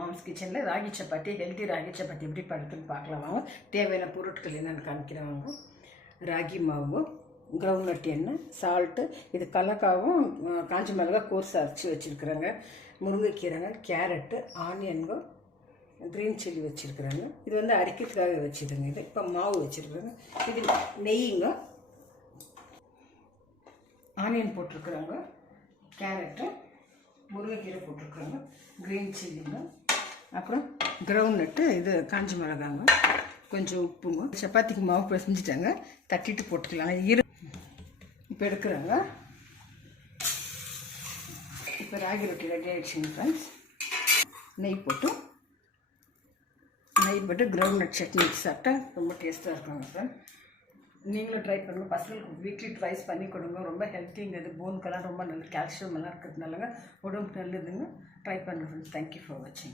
Moms கிச்சனில் ragi chapati, healthy ragi chapati எப்படி பண்ணுறதுன்னு பார்க்கலாம் வாங்க. தேவையான பொருட்கள் என்னென்னு காமிக்கிறவங்க. ராகி மாவு, கிரவுண்ட் நட் எண்ணெய், சால்ட்டு, இது கலக்காவும் காஞ்சி மிளகா கோர்ஸாக அரைச்சி வச்சுருக்குறாங்க. முருங்கைக்கீரைங்க, கேரட்டு, ஆனியன்கோ, க்ரீன் சில்லி வச்சுருக்குறாங்க. இது வந்து அரிக்கிறதுக்காக வச்சுருங்க. இது இப்போ மாவு வச்சுருக்குறாங்க. இது நெய்யுங்க, ஆனியன் போட்டிருக்குறாங்க, கேரட்டு, முருங்கைக்கீரை போட்டிருக்குறாங்க, க்ரீன் சில்லிங்க, அப்புறம் கிரவுண்ட் நட்டு, இது காஞ்சி மிளகாங்க, கொஞ்சம் உப்புங்க. சப்பாத்திக்கு மாவு பிசைஞ்சிட்டாங்க, தட்டிட்டு போட்டுக்கலாம். இப்போ எடுக்கிறாங்க. இப்போ ராகி ரொட்டி ரெடி ஆகிடுச்சுங்க ஃப்ரெண்ட்ஸ். நெய் போட்டு கிரவுண்ட் நட் சட்னி வச்சு சாப்பிட்டா ரொம்ப டேஸ்ட்டாக இருக்குங்க ஃப்ரெண்ட். நீங்களும் ட்ரை பண்ணுங்கள். பசங்களுக்கு வீக்லி ட்ரைஸ் பண்ணி கொடுங்க. ரொம்ப ஹெல்த்திங்கிறது, போனுக்கெல்லாம் ரொம்ப நல்லது, கால்சியம் எல்லாம் இருக்கிறதுனாலங்க உடம்புக்கு நல்லதுங்க. ட்ரை பண்ணுங்கள் ஃப்ரெண்ட்ஸ். தேங்க்யூ ஃபார் வாட்சிங்.